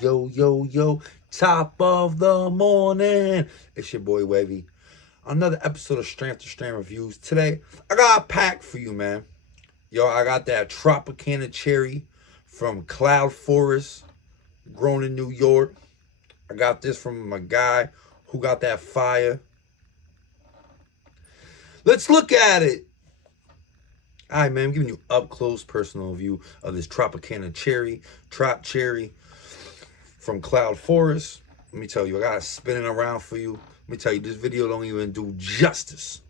yo, top of the morning. It's your boy Wavy. Another episode of StrainAfterStrain Reviews. Today, I got a pack for you, man. Yo, I got that Tropicana cherry from Cloud Forest, grown in New York. I got this from a guy who got that fire. Let's look at it. All right, man, I'm giving you up close personal view of this Tropicana cherry, Trop cherry from Cloud Forest. Let me tell you, I got to spin it around for you. Let me tell you, this video don't even do justice.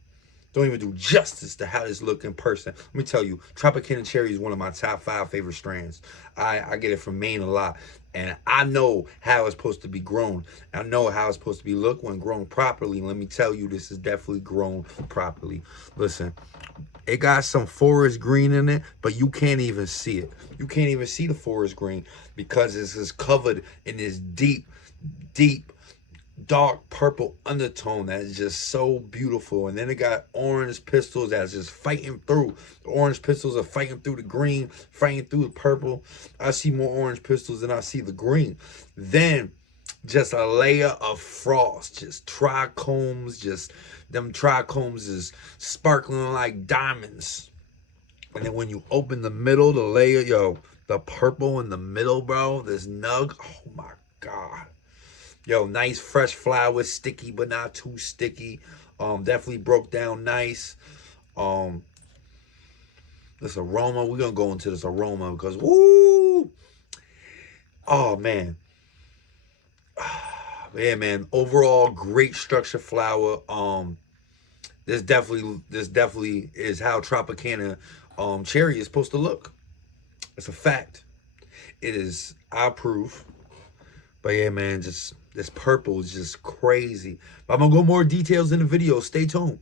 Don't even do justice to how this look in person. Let me tell you, Tropicana cherry is one of my top 5 favorite strands. I get it from Maine a lot. And I know how it's supposed to be grown. I know how it's supposed to be looked when grown properly. Let me tell you, this is definitely grown properly. Listen, it got some forest green in it, but you can't even see it. You can't even see the forest green because this is covered in this deep, dark purple undertone that is just so beautiful. And then it got orange pistils that's just fighting through. The orange pistils are fighting through the green, fighting through the purple. I see more orange pistils than I see the green. Then just a layer of frost, just trichomes, just them trichomes is sparkling like diamonds. And then when you open the middle, the layer, yo, the purple in the middle, bro, this nug, oh my God. Yo, nice fresh flower, sticky but not too sticky. Definitely broke down nice. This aroma, we're gonna go into this aroma because woo! Oh man. Yeah, man. Overall, great structure flower. This definitely is how Tropicana cherry is supposed to look. It's a fact. It is, I approve. But yeah, man, just this purple is just crazy. But I'm gonna go more details in the video. Stay tuned.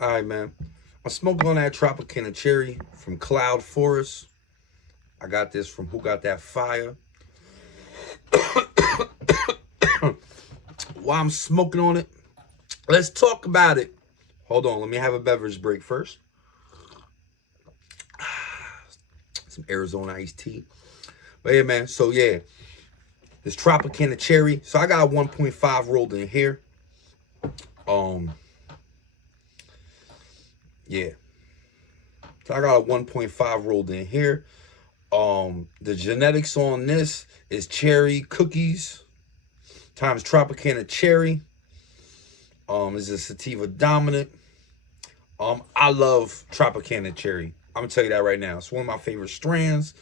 All right, man. I'm smoking on that Tropicana cherry from Cloud Forest. I got this from Who Got That Fire. While I'm smoking on it, let's talk about it. Hold on, let me have a beverage break first. Some Arizona iced tea. But yeah, man, so yeah, this Tropicana cherry. So I got a 1.5 rolled in here. Yeah. So I got a 1.5 rolled in here. The genetics on this is cherry cookies times Tropicana cherry. Is a sativa dominant. I love Tropicana cherry. I'm gonna tell you that right now. It's one of my favorite strands.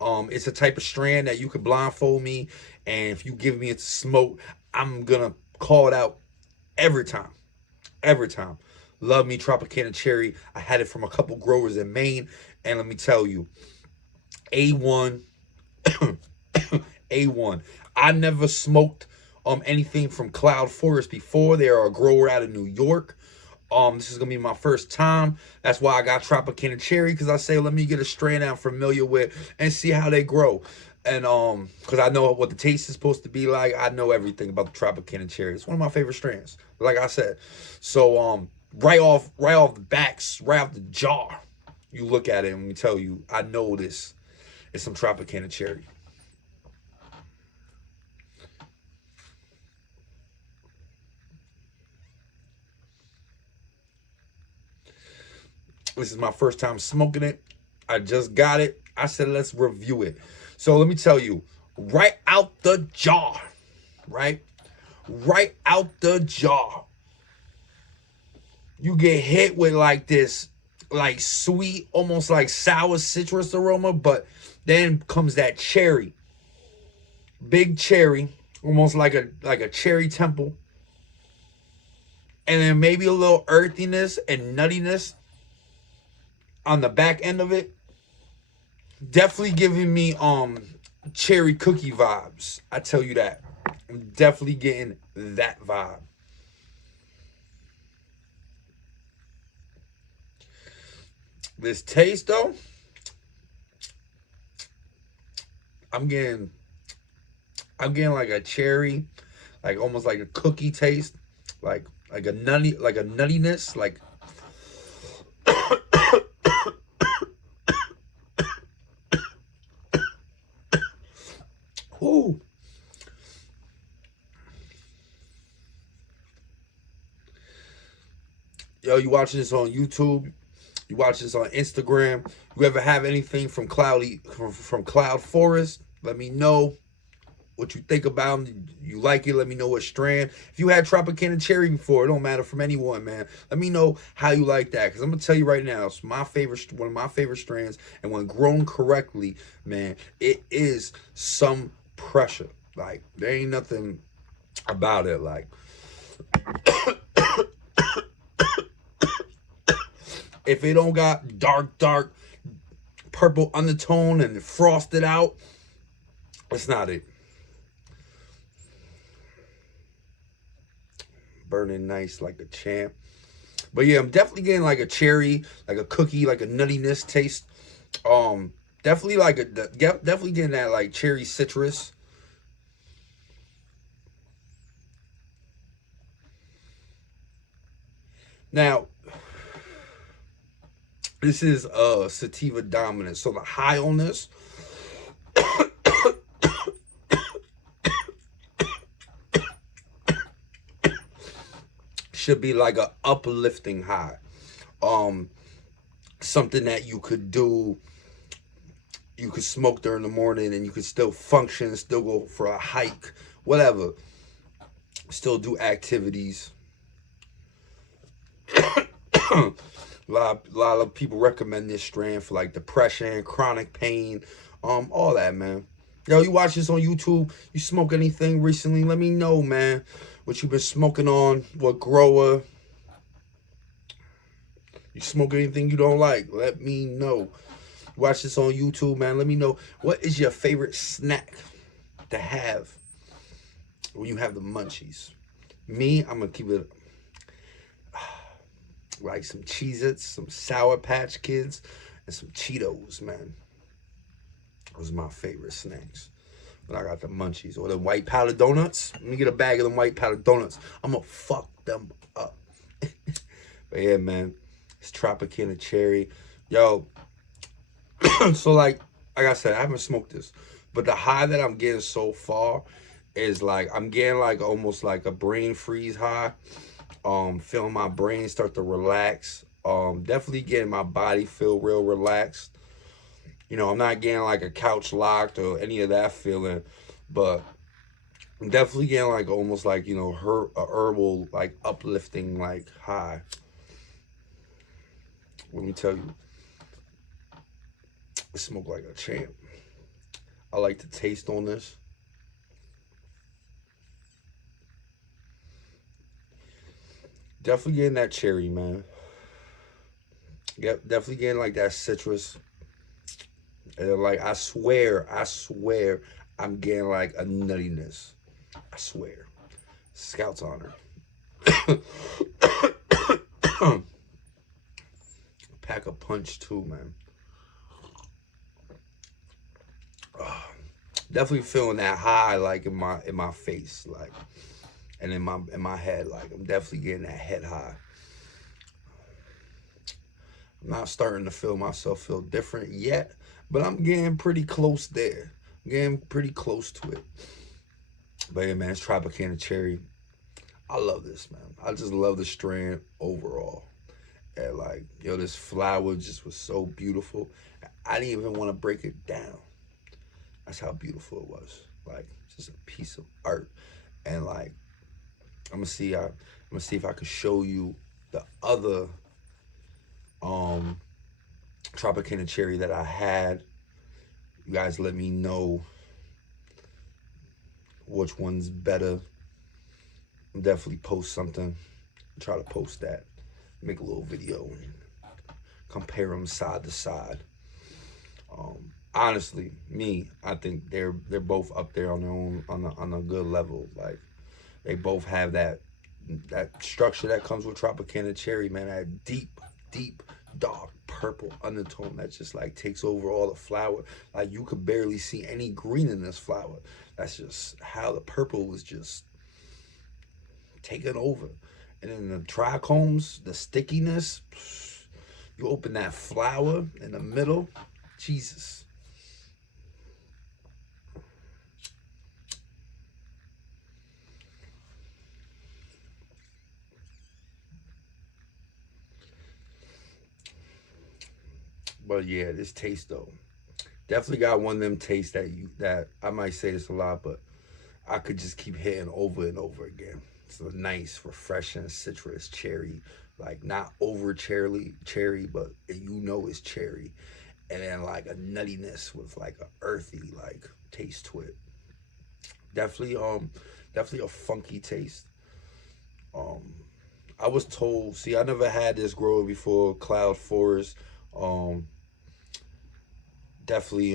It's a type of strand that you could blindfold me, and if you give me it to smoke, I'm gonna call it out every time. Every time. Love me Tropicana cherry. I had it from a couple growers in Maine, and let me tell you, A1. A1. I never smoked anything from Cloud Forest before. They are a grower out of New York. This is gonna be my first time. That's why I got Tropicana cherry, because I say let me get a strain I'm familiar with and see how they grow. And because I know what the taste is supposed to be like. I know everything about the Tropicana cherry. It's one of my favorite strains, like I said. So right off the backs, right off the jar, you look at it and we tell you, I know this is some Tropicana cherry. This is my first time smoking it. I just got it. I said, let's review it. So let me tell you, right out the jar, right out the jar, you get hit with like this, like sweet, almost like sour citrus aroma, but then comes that cherry, big cherry, almost like a cherry temple, and then maybe a little earthiness and nuttiness on the back end of it. Definitely giving me cherry cookie vibes. I tell you that. I'm definitely getting that vibe. This taste though, I'm getting like a cherry, like almost like a cookie taste, like a nuttiness, like Yo, you watching this on YouTube? You watch this on Instagram? You ever have anything from from Cloud Forest? Let me know what you think about them. You like it? Let me know what strand. If you had Tropicana cherry before, it don't matter from anyone, man. Let me know how you like that, because I'm gonna tell you right now, it's my favorite, one of my favorite strands, and when grown correctly, man, it is some pressure. Like, there ain't nothing about it. Like, if it don't got dark purple undertone and frosted out, it's not it. Burning nice like a champ. But yeah, I'm definitely getting like a cherry, like a cookie, like a nuttiness taste. Definitely like definitely getting that like cherry citrus. Now, this is sativa dominant, so the high on this should be like a uplifting high. Something that you could do, you could smoke during the morning and you could still function, still go for a hike, whatever. Still do activities. A lot of people recommend this strand for like depression, chronic pain, all that, man. Yo, you watch this on YouTube? You smoke anything recently? Let me know, man. What you been smoking on? What grower? You smoke anything you don't like? Let me know. Watch this on YouTube, man. Let me know, what is your favorite snack to have when you have the munchies? Me, I'm gonna keep it like some Cheez-Its, some Sour Patch Kids, and some Cheetos, man. Those are my favorite snacks. When I got the munchies. Or the white powder donuts. Let me get a bag of them white powder donuts. I'm gonna fuck them up. But yeah, man. It's Tropicana cherry. Yo. So like I said, I haven't smoked this. But the high that I'm getting so far is like, I'm getting like almost like a brain freeze high. Feeling my brain start to relax. Definitely getting my body feel real relaxed. You know, I'm not getting like a couch locked or any of that feeling, but I'm definitely getting like almost like, you know, a herbal, like uplifting, like high. Let me tell you, I smoke like a champ. I like the taste on this. Definitely getting that cherry, man. Yep, definitely getting like that citrus. And like, I swear, I'm getting like a nuttiness. I swear. Scout's honor. Pack a punch too, man. Definitely feeling that high, like in my face, like, and in my head, like I'm definitely getting that head high. I'm not starting to feel myself feel different yet, but I'm getting pretty close there. I'm getting pretty close to it. But yeah, man, it's Tropicana cherry. I love this, man. I just love the strand overall. And like, yo, this flower just was so beautiful. I didn't even want to break it down. That's how beautiful it was. Like, just a piece of art. And like, I'm gonna see if I can show you the other Tropicana cherry that I had. You guys let me know which one's better. I'll definitely post something. Try to post that. Make a little video and compare them side to side. Honestly, I think they're both up there on their own, on a good level. Like, they both have that structure that comes with Tropicana cherry, man. That deep, dark purple undertone that just like takes over all the flower. Like, you could barely see any green in this flower. That's just how the purple was just taking over. And then the trichomes, the stickiness. You open that flower in the middle, Jesus. But yeah, this taste though, definitely got one of them tastes that I might say this a lot, but I could just keep hitting over and over again. It's a nice, refreshing citrus cherry, like not over cherry, but you know it's cherry, and then like a nuttiness with like a earthy like taste to it. Definitely, definitely a funky taste. Um, I was told, see, I never had this grower before, Cloud Forest. Um, definitely,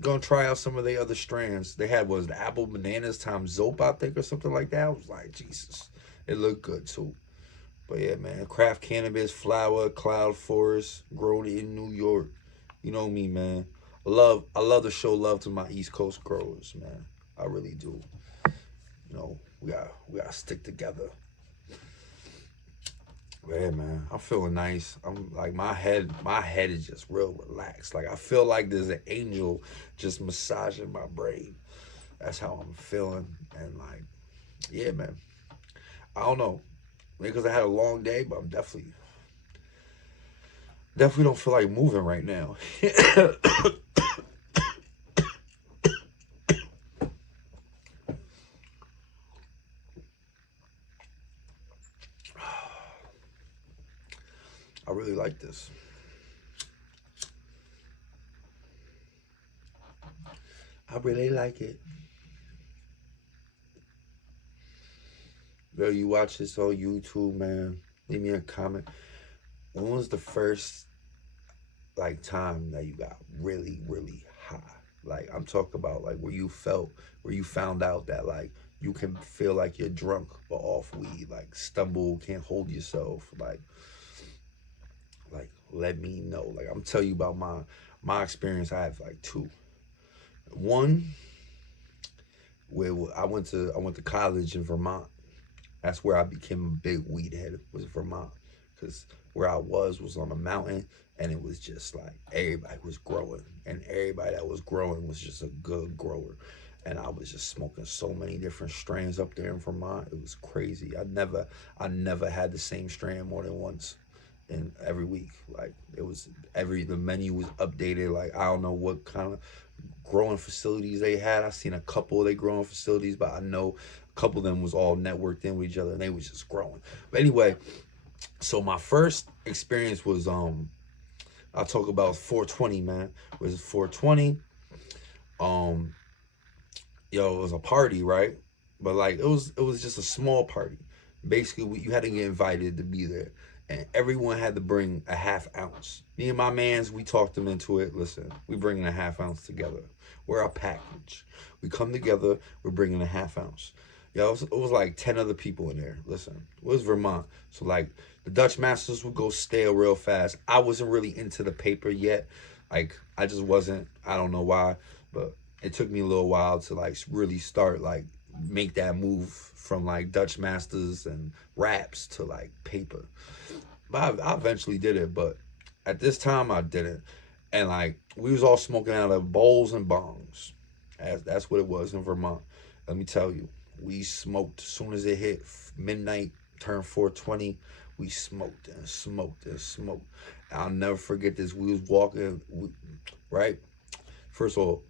gonna try out some of the other strands. They had was the apple bananas times zope, I think, or something like that. I was like, Jesus, it looked good too. But yeah, man, craft cannabis, flower, Cloud Forest, grown in New York. You know me, man. I love to show love to my East Coast growers, man. I really do. You know, we gotta stick together. But yeah, man, I'm feeling nice. I'm like my head is just real relaxed. Like I feel like there's an angel just massaging my brain. That's how I'm feeling. And like, yeah, man. I don't know. Maybe because I had a long day, but I'm definitely don't feel like moving right now. I really like this. I really like it. Yo, you watch this on YouTube, man. Leave me a comment. When was the first like time that you got really, really high? Like I'm talking about like where you found out that like you can feel like you're drunk but off weed, like stumble, can't hold yourself, like let me know. Like I'm telling you about my experience. I have like two. One where I went to college in Vermont. That's where I became a big weed head, was Vermont, because where I was on a mountain, and it was just like everybody was growing, and everybody that was growing was just a good grower, and I was just smoking so many different strains up there in Vermont. It was crazy. I never had the same strain more than once in every week. Like it was the menu was updated. Like I don't know what kind of growing facilities they had. I seen a couple of their growing facilities, but I know a couple of them was all networked in with each other and they was just growing. But anyway, so my first experience was I'll talk about 420, man. It was 420. Um Yo, it was a party, right? But like it was just a small party. Basically, you had to get invited to be there, and everyone had to bring a half ounce. Me and my man's, we talked them into it. Listen, we bringing a half ounce together. We're a package. We come together. We're bringing a half ounce. Yo, it was like 10 other people in there. Listen, it was Vermont, so like the Dutch masters would go stale real fast. I wasn't really into the paper yet. Like I just wasn't. I don't know why, but it took me a little while to like really start like make that move from like Dutch masters and raps to like paper. But I eventually did it, but at this time I didn't. And like we was all smoking out of bowls and bongs. That's what it was in Vermont. Let me tell you, we smoked as soon as it hit midnight, turned 420. We smoked and smoked and smoked. I'll never forget this. We was walking, right? First of all,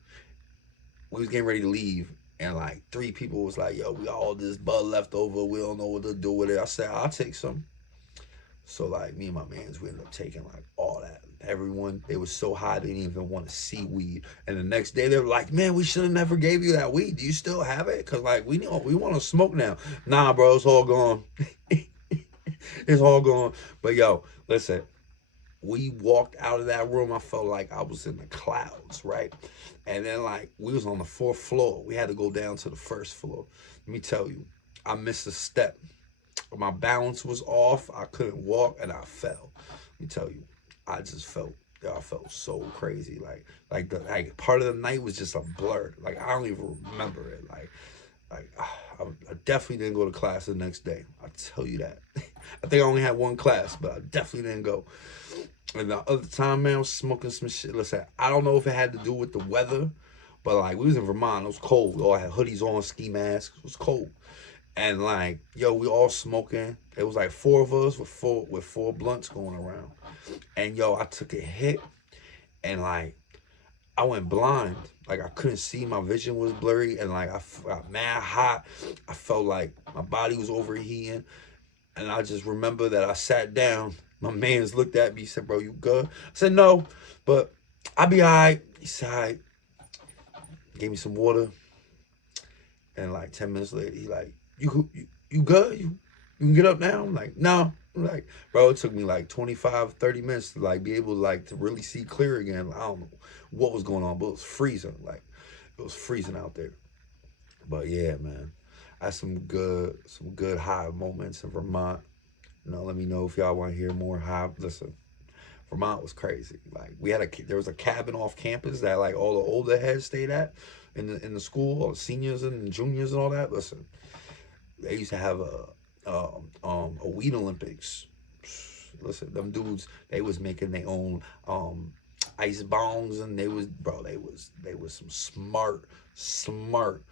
we was getting ready to leave, and like 3 people was like, yo, we got all this bud left over, we don't know what to do with it. I said, I'll take some. So like me and my mans, we ended up taking like all that. Everyone, they was so high they didn't even want to see weed. And the next day they were like, man, we should have never gave you that weed. Do you still have it? Cause like we want to smoke now. Nah, bro, it's all gone. It's all gone. But yo, listen, we walked out of that room, I felt like I was in the clouds, right? And then like we was on the 4th floor. We had to go down to the 1st floor. Let me tell you, I missed a step. My balance was off. I couldn't walk and I fell. Let me tell you, I just felt, I felt so crazy. Like part of the night was just a blur. Like I don't even remember it. I definitely didn't go to class the next day. I'll tell you that. I think I only had 1 class, but I definitely didn't go. And the other time, man, I was smoking some shit. Listen, I don't know if it had to do with the weather, but like we was in Vermont, it was cold. We all had hoodies on, ski masks. It was cold. And like, yo, we all smoking. It was like 4 of us with four blunts going around. And yo, I took a hit and like I went blind. Like I couldn't see, my vision was blurry, and like I got mad hot. I felt like my body was overheating. And I just remember that I sat down. My mans looked at me, he said, bro, you good? I said, no, but I'll be all right. He said, all right. Gave me some water. And like 10 minutes later, he like, you good? You can get up now? I'm like, no. I'm like, bro, it took me like 25, 30 minutes to like be able to like to really see clear again. Like, I don't know what was going on, but it was freezing. Like, it was freezing out there. But yeah, man, I had some good high moments in Vermont. You know, let me know if y'all want to hear more high. Listen, Vermont was crazy. Like, there was a cabin off campus that like all the older heads stayed at in the school, all the seniors and juniors and all that. Listen, they used to have a weed Olympics. Listen, them dudes, they was making their own ice bombs, and they was some smart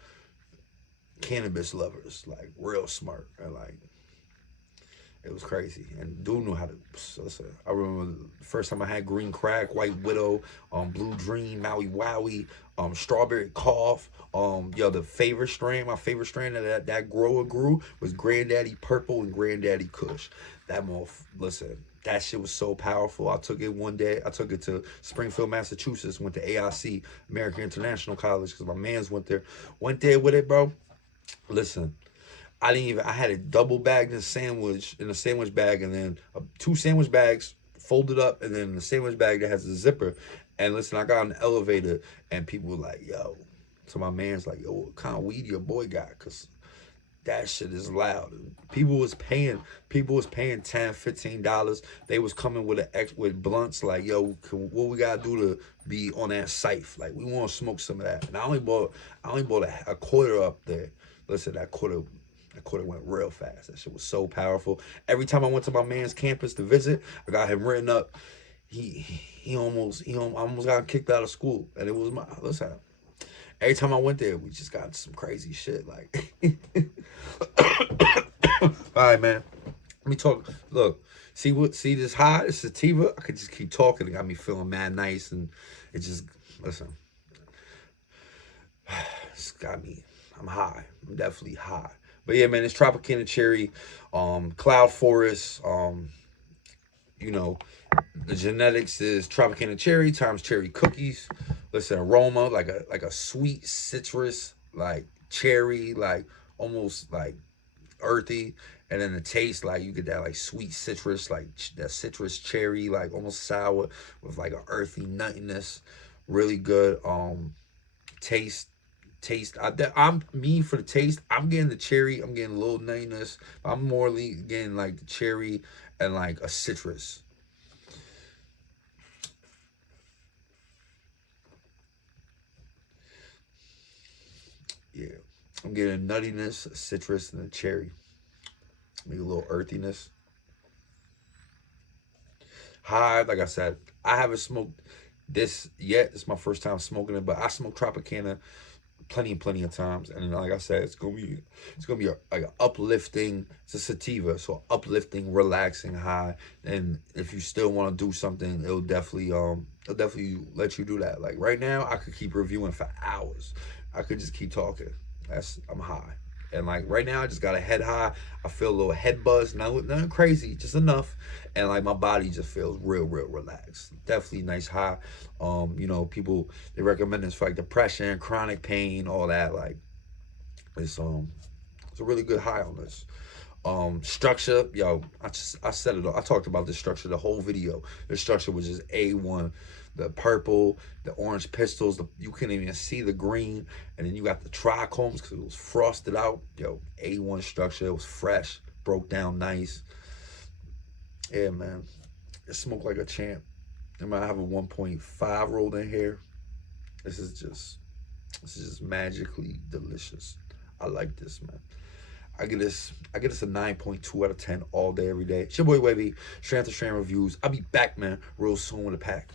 cannabis lovers, like real smart. And like, it was crazy. And dude knew how to listen. I remember the first time I had green crack, white widow, blue dream, Maui Wowie, strawberry cough. The favorite strain, my favorite strain that grower grew was Granddaddy Purple and Granddaddy Kush. Listen, that shit was so powerful. I took it one day. I took it to Springfield, Massachusetts. Went to AIC, American International College, because my mans went there. Went there with it, bro. Listen, I had it double bagged in a sandwich bag, and then 2 sandwich bags folded up, and then the sandwich bag that has a zipper. And listen, I got on the elevator, and people were like, yo. So my man's like, yo, what kind of weed your boy got? Because that shit is loud. People was paying $10, $15. They was coming with blunts like, yo, what we gotta do to be on that safe? Like, we want to smoke some of that. And I only bought a quarter up there. Listen, that quarter went real fast. That shit was so powerful. Every time I went to my man's campus to visit, I got him written up. He almost got kicked out of school, and it was listen. Every time I went there, we just got some crazy shit. Like, all right, man. Let me talk. Look, see this high, this sativa. I could just keep talking. It got me feeling mad nice, and it just listen. It's got me. I'm high. I'm definitely high. But yeah, man, it's Tropicana cherry, cloud forest. You know, the genetics is Tropicana cherry times cherry cookies. Listen, aroma like a sweet citrus, like cherry, like almost like earthy, and then the taste, like you get that like sweet citrus, like that citrus cherry, like almost sour with like an earthy nuttiness. Really good. Taste. I'm me for the taste. I'm getting the cherry. I'm getting a little nuttiness. I'm more getting like the cherry and like a citrus. Yeah, I'm getting a nuttiness, a citrus, and a cherry. Maybe a little earthiness. High, like I said, I haven't smoked this yet. It's my first time smoking it, but I smoked Tropicana plenty of times, and like I said, it's gonna be like an uplifting. It's a sativa, so uplifting, relaxing high. And if you still want to do something, it'll definitely let you do that. Like right now, I could keep reviewing for hours. I could just keep talking. I'm high, and like right now, I just got a head high. I feel a little head buzz, nothing crazy, just enough, and like my body just feels real relaxed. Definitely nice high. You know, people, they recommend this for like depression, chronic pain, all that. Like it's a really good high on this. Structure, yo, I said it all. I talked about the structure the whole video. The structure was just A1. The purple, the orange pistils, you couldn't even see the green, and then you got the trichomes because it was frosted out. Yo, A1 structure. It was fresh, broke down nice. Yeah, man, it smoked like a champ. I might have a 1.5 rolled in here. This is just magically delicious. I like this, man. I get this a 9.2 out of 10 all day, every day. It's your boy Wavy, StrainAfterStrain Reviews. I'll be back, man, real soon with a pack.